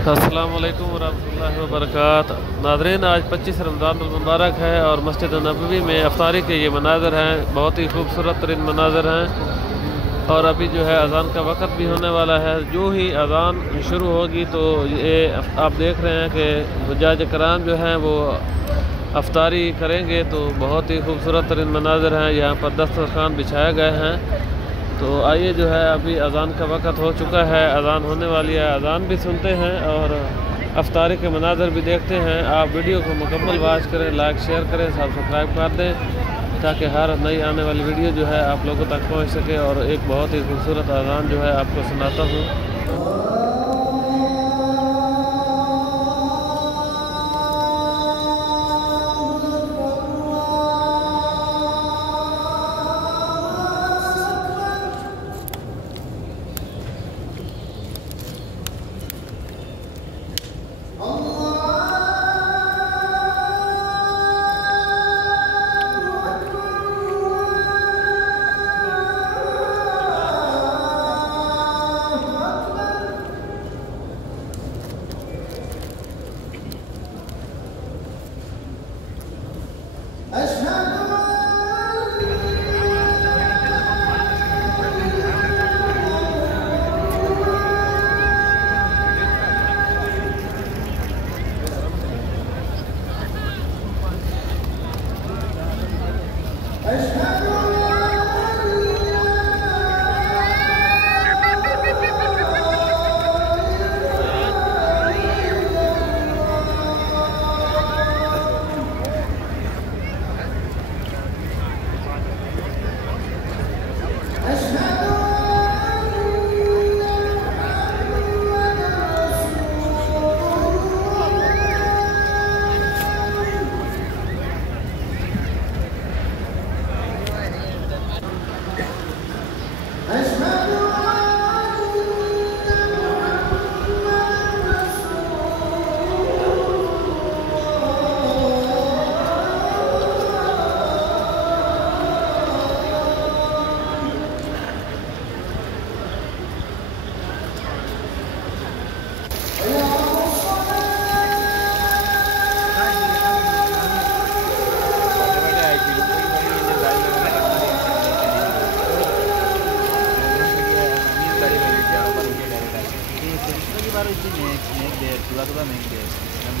अस्सलाम वालेकुम वरहमतुल्लाहि वबरकातुह। नाज़रीन, आज 25 रमज़ान मुबारक है और मस्जिद नबवी में अफ्तारी के ये मनाज़र हैं, बहुत ही खूबसूरत तरीन मनाज़र हैं। और अभी जो है अज़ान का वक़्त भी होने वाला है। जो ही अज़ान शुरू होगी तो ये आप देख रहे हैं कि हुज्जाज कराम जो हैं वो अफ्तारी करेंगे। तो बहुत ही खूबसूरत तरीन मनाज़र हैं। यहाँ पर दस्तरखान बिछाए गए हैं। तो आइए जो है अभी अज़ान का वक़्त हो चुका है, अज़ान होने वाली है। अज़ान भी सुनते हैं और अफ्तारी के मनाज़र भी देखते हैं। आप वीडियो को मुकम्मल वॉच करें, लाइक शेयर करें, सब्सक्राइब कर दें ताकि हर नई आने वाली वीडियो जो है आप लोगों तक पहुंच सके। और एक बहुत ही खूबसूरत अज़ान जो है आपको सुनाता हूँ।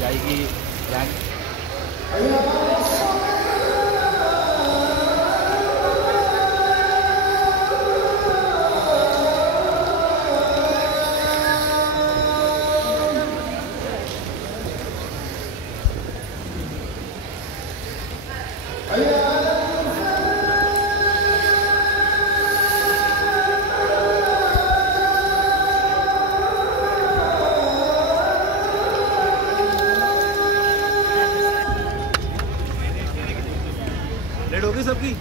जाएगी रेड होगी सबकी।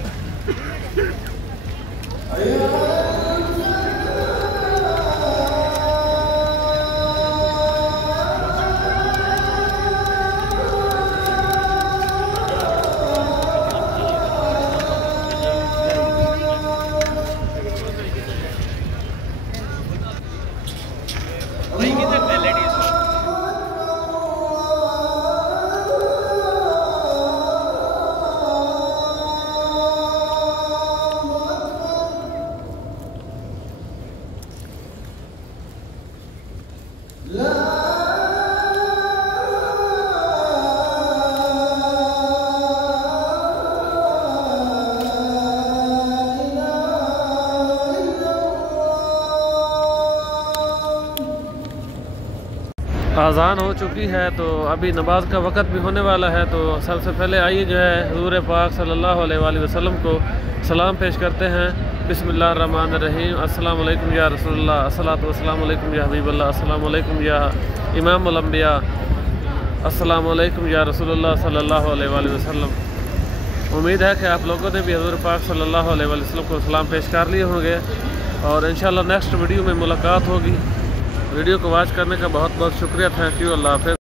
अज़ान हो चुकी है तो अभी नमाज का वक़्त भी होने वाला है। तो सबसे पहले आइए जो है हुज़ूर पाक सल्लल्लाहु अलैहि वसल्लम को सलाम पेश करते हैं। बिस्मिल्लाहिर्रहमानिर्रहीम। अस्सलामु अलैकुम या रसूलल्लाह, अस्सलातु वस्सलामु अलैकुम या हबीबल्लाह, अस्सलामु अलैकुम या इमामुल अंबिया, अस्सलामु अलैकुम या रसूलल्लाह सल्लल्लाहु अलैहि वसल्लम। उम्मीद है कि आप लोगों ने भी हुज़ूर पाक सल्लल्लाहु अलैहि वसल्लम को सलाम पेश कर लिए होंगे और इंशाअल्लाह नेक्स्ट वीडियो में मुलाकात होगी। वीडियो को वॉच करने का बहुत बहुत शुक्रिया। Thank you. अल्लाह हाफ़िज़।